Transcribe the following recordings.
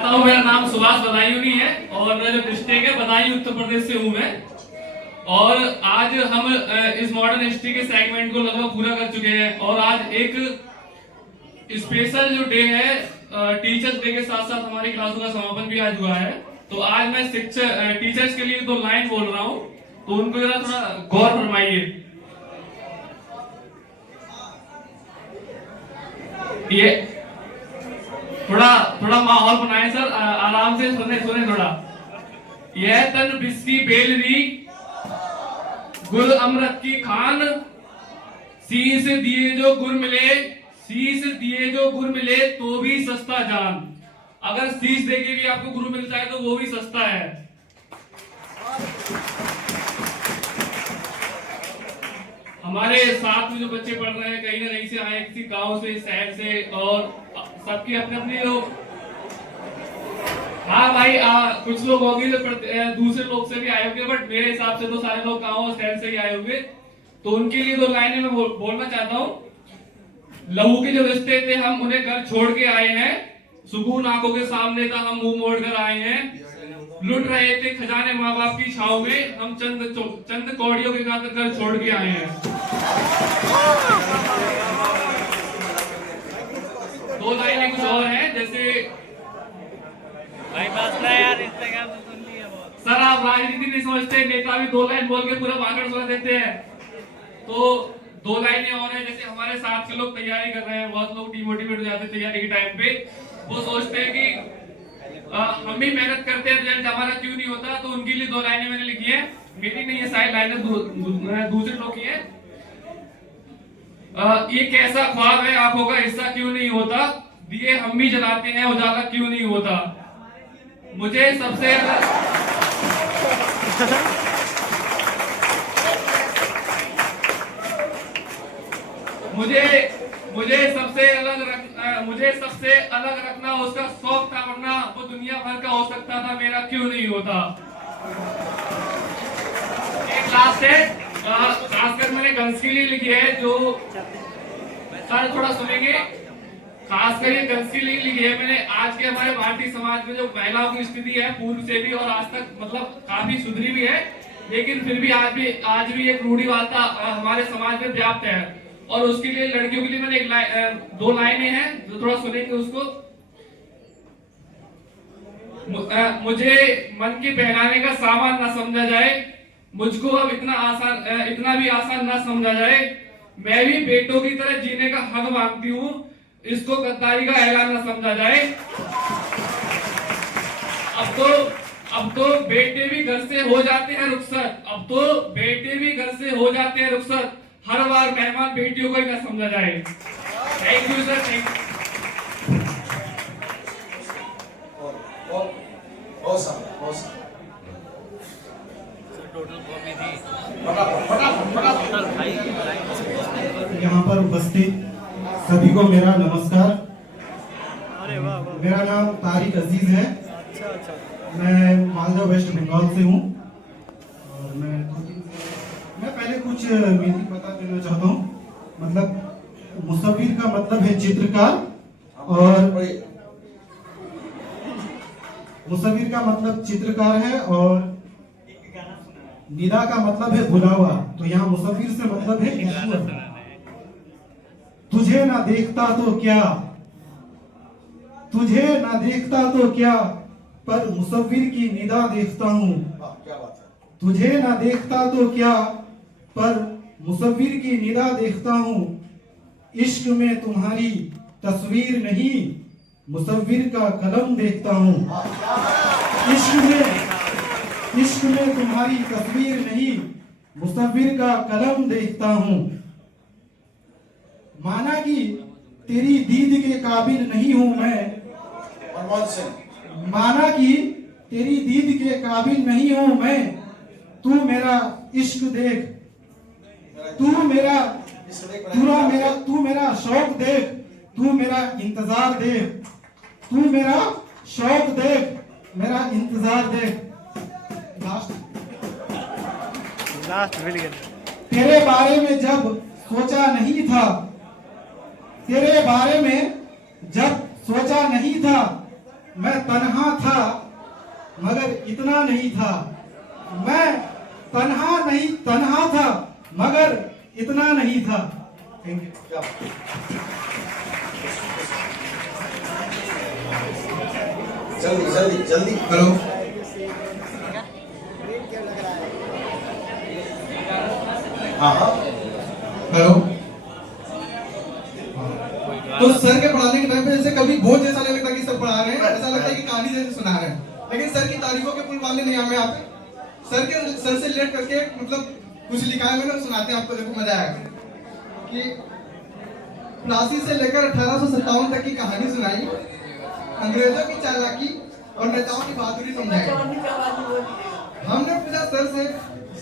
मेरा नाम सुभाष बदायूं है और मेरा जो डिस्ट्रिक्ट है बदायूं उत्तर प्रदेश से हूँ मैं। और आज हम इस मॉडर्न हिस्ट्री के सेगमेंट को लगभग पूरा कर चुके हैं और आज एक स्पेशल जो डे है टीचर्स डे के साथ साथ हमारी क्लासों का समापन भी आज हुआ है। तो आज मैं शिक्षक टीचर्स के लिए 2 लाइन बोल रहा हूँ, तो उनको जरा थोड़ा गौर फरमाइए। ये थोड़ा माहौल बनाए सर, आराम से सुने थोड़ा। यह तन बिस्की बेलरी गुल अमृत की खान, शीश दिए जो गुर मिले तो भी सस्ता जान। अगर शीश देके भी आपको गुरु मिलता है तो वो भी सस्ता है। हमारे साथ में जो बच्चे पढ़ रहे हैं कहीं ना कहीं से आए, किसी गांव से, शहर से, और सबकी अपने अपने लोग। हाँ भाई, कुछ लोग होंगे जो दूसरे लोग से भी आए होंगे, बट मेरे हिसाब से तो सारे लोग गांव और शहर से ही आए होंगे। तो उनके लिए 2 लाइनें मैं बोलना चाहता हूँ। लहू के जो रिश्ते थे हम उन्हें घर छोड़ के आए हैं, सुकून आंखों के सामने था हम मुंह मोड़ कर आए हैं। लुट रहे थे खजाने माँ बाप की छाव में, हम चंद कौड़ियों के खातिर घर छोड़ के आए हैं। 2 लाइनें कुछ और हैं, जैसे भाई बस ना यार, इंस्टाग्राम से सुन लिया बहुत। सर आप राजनीति नहीं समझते, नेता भी 2 लाइन बोल के पूरा भाषण सुना देते हैं। तो 2 लाइनें और हैं, जैसे हमारे साथ के लोग तैयारी कर रहे हैं, बहुत लोग डिमोटिवेट हो जाते हैं तैयारी के टाइम पे। वो सोचते हैं कि हम भी मेहनत करते हैं, रिजल्ट हमारा क्यों नहीं होता। तो उनके लिए 2 लाइनें मैंने लिखी है, मेरी नहीं है, सारी लाइनें दूसरे लोग की है। ये कैसा ख्वाब है आंखों का हिस्सा क्यों नहीं होता, दिए हम भी जलाते हैं उजाला क्यों नहीं होता। मुझे सबसे अलग रखना उसका शौक था, वरना वो दुनिया भर का हो सकता था, मेरा क्यों नहीं होता। एक लास्ट है, खासकर मैंने गर्ल्स के लिए लिखी है, जो सर थोड़ा सुनेंगे। खासकर ये गर्ल्स के लिए लिखी है मैंने। आज के हमारे भारतीय समाज में जो महिलाओं की स्थिति है, पूर्व से भी और आज तक मतलब काफी सुधरी भी है, लेकिन फिर भी आज भी एक रूढ़िवादिता हमारे समाज में व्याप्त है। और उसके लिए लड़कियों के लिए मैंने 2 लाइनें हैं जो थोड़ा सुनेंगे उसको। मुझे मन के बहलाने का सामान ना समझा जाए, मुझको अब इतना भी आसान ना समझा जाए। मैं भी बेटों की तरह जीने का हक मांगती हूँ, इसको गद्दारी का ऐलान ना समझा जाए। अब तो बेटे भी घर से हो जाते हैं रुखसत, हर बार मेहमान बेटियों को ही ना समझा जाए। Thank you sir, thank you. यहाँ पर उपस्थित सभी को मेरा नमस्कार। मेरा नाम तारिक अजीज है। मैं मालदा वेस्ट बंगाल से हूँ और मैं पहले कुछ मीनिंग बता देना चाहता हूँ। मतलब मुसव्विर का मतलब है चित्रकार, और मुसव्विर का मतलब चित्रकार है, और निदा का मतलब है बुलावा। तो यहाँ मुसव्विर से मतलब है ईश्वर। तुझे ना देखता तो क्या, पर मुसव्विर की निदा देखता हूँ। तुझे ना देखता तो क्या, पर मुसव्विर की निदा देखता हूँ। इश्क में तुम्हारी तस्वीर नहीं, मुसव्विर का कलम देखता हूँ। इश्क में तुम्हारी तस्वीर नहीं, मुसव्विर का कलम देखता हूँ। माना कि तेरी दीद के काबिल नहीं हूं मैं, माना कि तेरी दीद के काबिल नहीं हूं मैं। तू मेरा इश्क देख, तू मेरा शौक देख, तू मेरा इंतजार देख, तू मेरा शौक देख, मेरा इंतजार देख। लास्ट मिल गया। तेरे बारे में जब सोचा नहीं था, तेरे बारे में जब सोचा नहीं था, मैं तन्हा था मगर इतना नहीं था। मैं तन्हा था मगर इतना नहीं था। Thank you. जल्दी जल्दी जल्दी। हेलो हाँ हाँ। हेलो। तो सर के पढ़ाने के टाइम पे जैसे कभी बोझ जैसा नहीं लगता कि सर पढ़ा रहे हैं, ऐसा लगता है कि कहानी जैसे सुना रहे हैं। लेकिन सर की तारीफों के पुल वाले नहीं हमें यहाँ पे सर से रिलेट करके मतलब कुछ लिखा है मैंने, सुनाते हैं आपको, देखो मजा आएगा। कि प्लासी से लेकर 1857 तक की कहानी सुनाई, अंग्रेजों की चालाकी और नेताओं की बहादुरी समझाई। हमने पूछा सर से,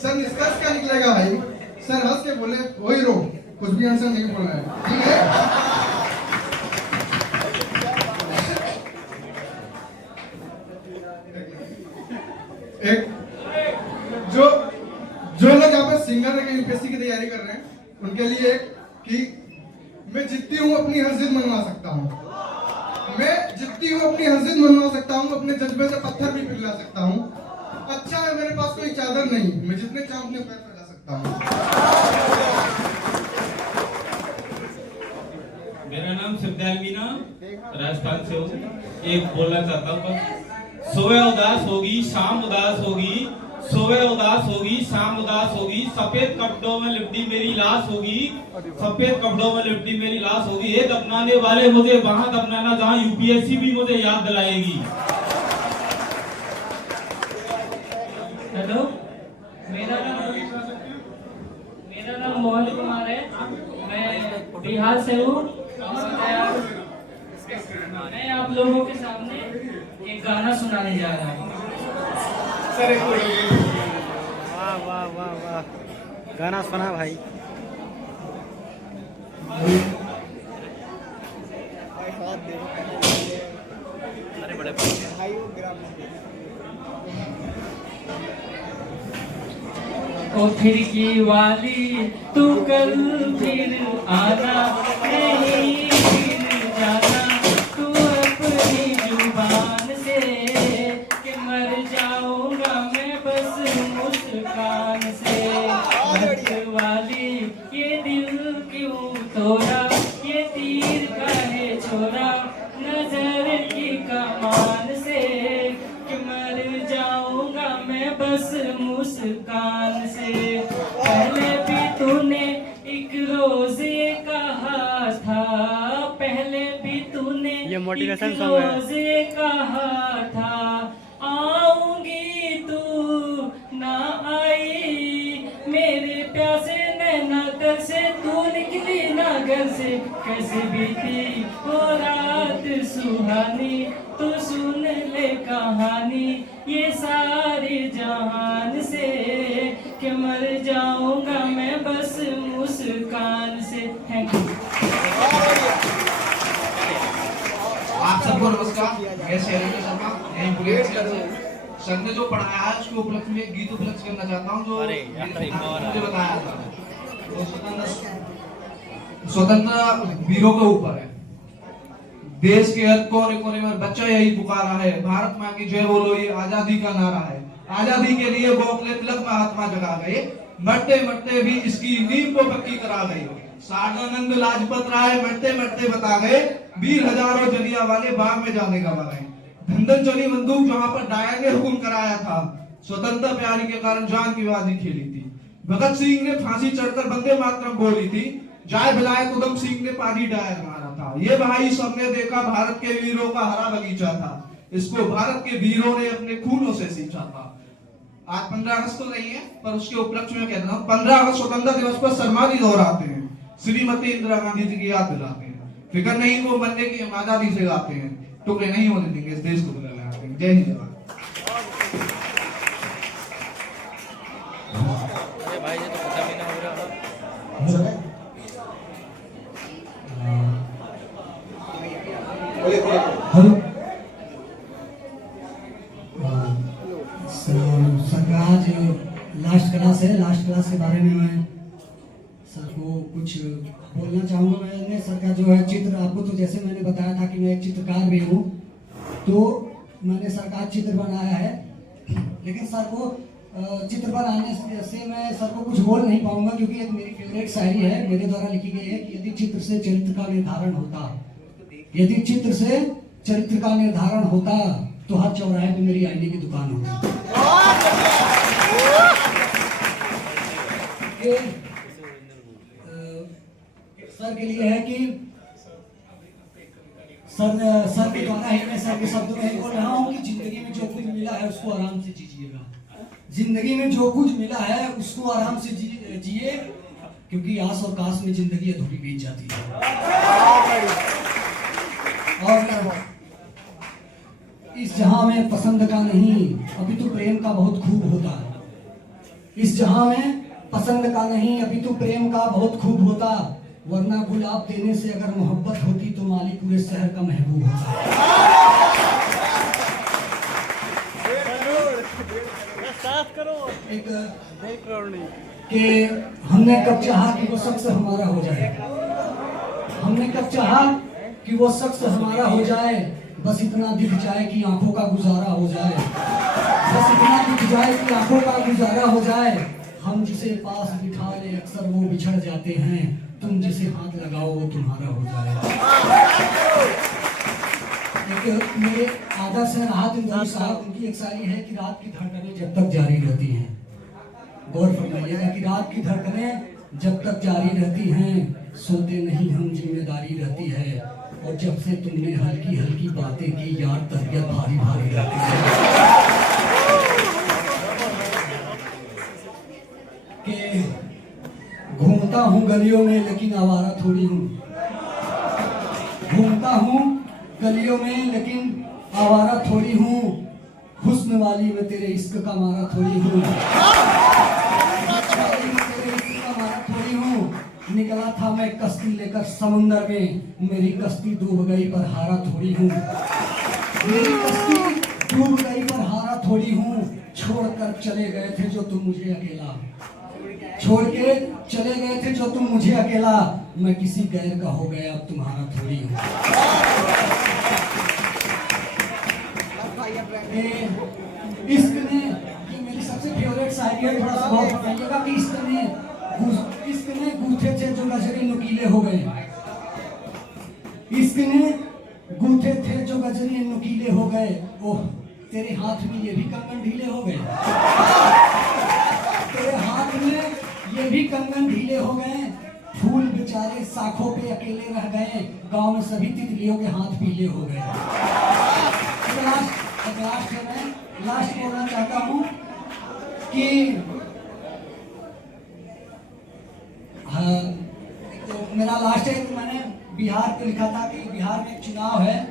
सर निष्कर्ष क्या निकलेगा भाई? सर हंस के बोले वही रो, कुछ भी आंसर नहीं बोलना है, ठीक है? एक जो लोग यहाँ पे सिंगर रह के यूपीएससी की तैयारी कर रहे हैं, उनके लिए एक कि मैं जितनी हूँ अपनी हर जिद मनवा सकता हूँ। मैं जितनी हूँ अपनी हर जिद मनवा सकता हूँ, अपने जज्बे से पत्थर भी पिघला सकता हूँ। अच्छा है मेरे पास कोई चादर नहीं, मैं जितने चाहूँ अपने पैर फैला सकता हूँ। मेरा नाम शिवदयाल मीना, राजस्थान से हूँ। एक बोलना चाहता हूँ बस। सुबह उदास होगी, शाम उदास होगी, सुबह उदास होगी, शाम उदास होगी, सफेद कपड़ों में लिपटी मेरी लाश होगी, सफेद कपड़ों में लिपटी मेरी लाश होगी। ये दफनाने वाले मुझे वहां दफनाना जहाँ यूपीएससी भी मुझे याद दिलाएगी। हेलो, मेरा नाम मोहन कुमार है। मैं बिहार से हूँ। मैं आप लोगों के सामने एक गाना सुनाने जा रहा हूँ। वाह वाह वाह वाह, गाना सुना भाई। ओ खिड़की वाली तू कल फिर आना, नहीं फिर जाना तू अपनी जुबान से, कि मर जाऊंगा मैं बस मुस्कान से। मत वाली ये दिल क्यों तोड़ा, ये तीर काहे छोड़ा नजर की कमान से, कि मर जाऊंगा मैं बस मुस्कान से। पहले भी तूने एक रोज ये कहा था, पहले भी तूने ये मोटिवेशन एक सॉन्ग है। रोज ये कहा था, आऊंगी तू ना आई, मेरे प्यासे नैना घर से तू निकली ना घर से। कैसे बीती वो रात सुहानी, तू सुन ले कहानी ये सारे जहान से, कि मर जाऊंगा मैं बस मुस्कान से। Thank you. आप सबको नमस्कार। मैं शैलेंद्र शर्मा, यहीं बुलेट से। सर ने जो पढ़ाया है उसके उपलक्ष्य में गीत उपलक्ष्य करना चाहता हूँ, जो मुझे बताया था। तो स्वतंत्र वीरों के ऊपर है। देश के हर कोने कोने में बच्चा यही पुकारा है, भारत माँ की जय बोलो ये आजादी का नारा है। आजादी के लिए गोखले तिलक महात्मा जगा गए, मरते मरते भी इसकी नींव को पक्की करा गए। सारदानंद लाजपत राय मरते मरते बता गए, वीर हजारों जलियांवाले बाग में जाने का बने। धंधन चली बंदूक जहां पर डायर ने हुक्म कराया था, स्वतंत्रता प्यारी के कारण जान की बाजी खेली थी। भगत सिंह ने फांसी चढ़कर वंदे मातरम बोली थी, जाय विलायत उधम सिंह ने पानी डायर मारा था। ये भाई सबने देखा भारत के वीरों का हरा बगीचा था, इसको भारत के वीरों ने अपने खूनों से सींचा था। आज 15 अगस्त तो नहीं है, पर उसके उपलक्ष्य में कहता हूँ 15 अगस्त स्वतंत्रता दिवस पर सम्मानित दोहराते हैं, श्रीमती इंदिरा गांधी जी की याद दिलाते हैं। फिक्र नहीं वो बनने की हम आजादी से गाते हैं, टुकड़े नहीं होने देंगे इस देश को बुलाते हैं। जय हिंद जवान। भाई ये तो पता भी ना हो रहा। हेलो। सर का आज लास्ट क्लास है, लास्ट क्लास के बारे में मैं सर को कुछ बोलना चाहूँगा। मैंने सर का जो है चित्र, आपको तो जैसे मैंने बताया था कि मैं एक चित्रकार भी हूँ, तो मैंने सर का चित्र बनाया है, लेकिन सर को चित्र बनाने से मैं सर को कुछ बोल नहीं पाऊंगा, क्योंकि एक मेरी फेवरेट शायरी है मेरे द्वारा लिखी गई है कि यदि चित्र से चरित्र का निर्धारण होता, यदि चित्र से चरित्र का निर्धारण होता तो हर चौराहे पे मेरी आईने की दुकान होती। सर के लिए है कि सर के द्वारा ही मैं सर के शब्दों में बोल रहा हूँ कि जिंदगी में जो कुछ मिला है उसको आराम से जीजिएगा। जिंदगी में जो कुछ मिला है उसको आराम से जिए, क्योंकि आस और काश में जिंदगी अधूरी बीत जाती है। और इस जहां में पसंद का नहीं अभी तो प्रेम का बहुत खूब होता है। इस जहां में पसंद का नहीं अभी तो प्रेम का बहुत खूब होता, वरना गुलाब देने से अगर मोहब्बत होती तो माली पूरे शहर का महबूब होता। एक कि हमने कब चाहा कि वो शख्स हमारा हो जाए, हमने कब चाहा कि वो शख्स हमारा हो जाए, बस इतना दिख जाए कि आंखों का गुजारा हो जाए, बस इतना दिख जाए कि आंखों का गुजारा हो जाए। हम जिसे पास बिठा ले अक्सर वो बिछड़ जाते हैं, तुम जिसे हाथ लगाओ वो तुम्हारा हो जाए। एक मेरे आदर्श है राहत इंदौरी साहब, उनकी एक शायरी है कि रात की धड़कनें जब तक जारी रहती हैं, गौर फरमाइएगा कि रात की धड़कनें जब तक जारी रहती हैं, सोते नहीं हम जिम्मेदारी रहती है, और जब से तुमने हल्की हल्की बातें की यार तबीयत भारी भारी रहती है। कि घूमता हूँ गलियों में लेकिन आवारा थोड़ी हूँ, घूमता हूँ गलियों में लेकिन आवारा थोड़ी हूँ, हुस्न वाली मैं तेरे इश्क का मारा थोड़ी हूँ, तेरे इश्क का मारा थोड़ी हूँ। निकला था मैं कश्ती लेकर समुंदर में, मेरी कश्ती डूब गई पर हारा थोड़ी हूँ, मेरी कश्ती डूब गई पर हारा थोड़ी हूँ। छोड़कर चले गए थे जो तुम मुझे अकेला, छोड़ के चले गए थे जो तुम मुझे अकेला, मैं किसी गैर का हो गया अब तुम्हारा थोड़ी हूँ। इश्क ने, ये मेरी सबसे फेवरेट शायरी है, थोड़ा सा बहुत बताइएगा कि इश्क ने गूथे थे जो गजरे नुकीले हो गए, इश्क ने गूथे थे जो गजरे नुकीले हो गए, ओह तेरे हाथ में ये भी कंगन ढीले हो गए, तेरे हाथ में ये भी कंगन ढीले हो गए, फूल बेचारे शाखों पे अकेले रह गए, गांव में सभी तितलियों के हाथ पीले हो गए। लास्ट बोलना चाहता हूँ कि तो मेरा लास्ट है, तो मैंने बिहार पे लिखा था कि बिहार में एक चुनाव है, तो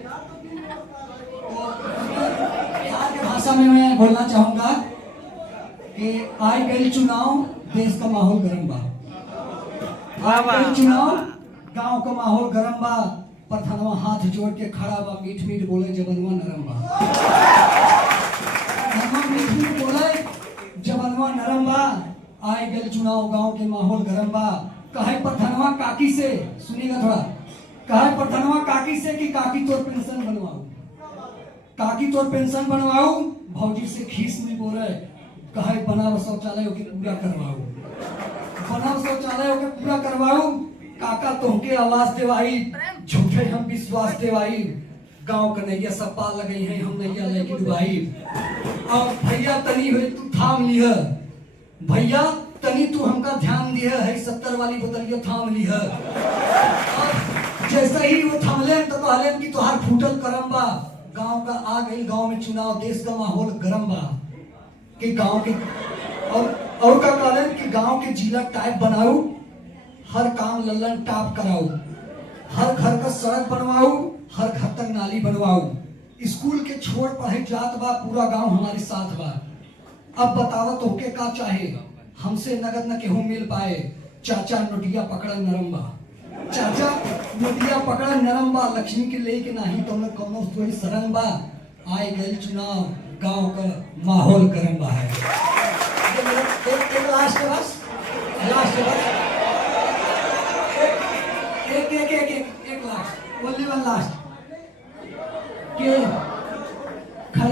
बिहार के भाषा में मैं बोलना चाहूंगा कि आई गई चुनाव देश का माहौल गरम बा, आई गई चुनाव गांव का माहौल गरम बा, प्रधानवा हाथ जोड़ के खड़ा बा, मीठ मीठ बोले जबनवा नरम बा, मीठ मीठ बोले जबनवा नरम बा, आई गई चुनाव गांव के माहौल गरम बा। कहे प्रधानवा काकी से, सुनिएगा थोड़ा, कहे प्रधानवा काकी से कि काकी तोर पेंशन बनवाऊ, काकी तोर पेंशन बनवाऊ, भौजी से खीस में बोले, कहे बनाव शौचालय के पूरा करवाऊ, बनाव शौचालय के पूरा करवाऊ, काका तोहके आवाज देवाई, झूठे हम विश्वास देवाई, गांव कन्हैया सब पा लगे हैं हम नैया लेके डुबाई, और भैया तनी हुई तू थाम लिह, भैया तनी तू हमका ध्यान दिया है, 70 वाली बोतलिया थाम लिह, जैसे ही वो थमले तो कहले कि तोहार फूटल करम बा, गांव का आ गई गांव में चुनाव, देश का माहौल गरम बा, कि गांव के और का कहले कि गांव के जिला टाइप बनाऊ, हर काम लल्लन टाप कराऊ, हर घर का सड़क बनवाऊ, हर घर तक नाली बनवाऊ, स्कूल के छोड़ पढ़े जात बा, पूरा गांव हमारे साथ बा। अब बतावा तोहके का चाहे, हमसे नगद न केहू मिल पाए, चाचा नोटिया पकड़ा नरम बा, चाचा नोटिया पकड़ा नरम बा, लक्ष्मी के लेके नाही तो न कौनो थोड़ी सरम बा, आए गए चुनाव गांव का माहौल गरम बा है। एक लास्ट है बस, लास्ट है बस, एक लास्ट, ओनली वन लास्ट, के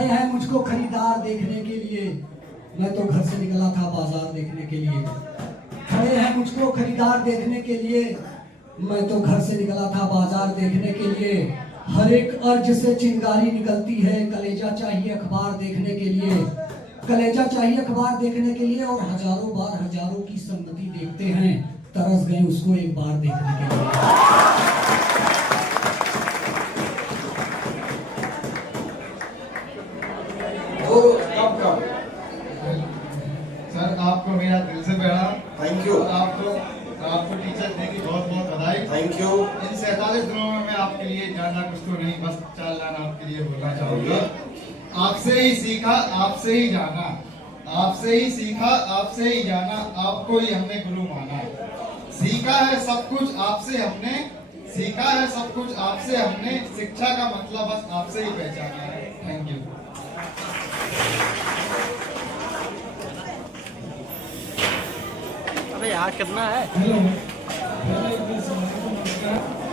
खड़े हैं मुझको खरीदार देखने के लिए, मैं तो घर से निकला था बाजार देखने के लिए। खड़े हैं मुझको खरीदार देखने के लिए, मैं तो घर से निकला था बाजार देखने के लिए। हर एक अर्ज से चिंगारी निकलती है, कलेजा चाहिए अखबार देखने के लिए, कलेजा चाहिए अखबार देखने के लिए। और हजारों बार हजारों की सम्मति देखते हैं, तरस गए उसको एक बार देखने के लिए। ओ कम कम। सर आपको मेरा दिल से प्यारा थैंक यू। और आपको टीचर डे की बहुत बहुत बधाई। Thank you. इन 47 दिनों में मैं आपके लिए जानना कुछ तो नहीं, बस 4 लाइन आपके लिए बोलना चाहूंगा। आपसे ही सीखा आपसे ही जाना, आपसे ही सीखा आपसे ही जाना, आपको ही हमने गुरु माना। सीखा है सब कुछ आपसे हमने, सीखा है सब कुछ आपसे हमने, शिक्षा का मतलब बस आपसे ही पहचाना है। Thank you. अबे यहाँ कितना है? हेलो, नमस्कार।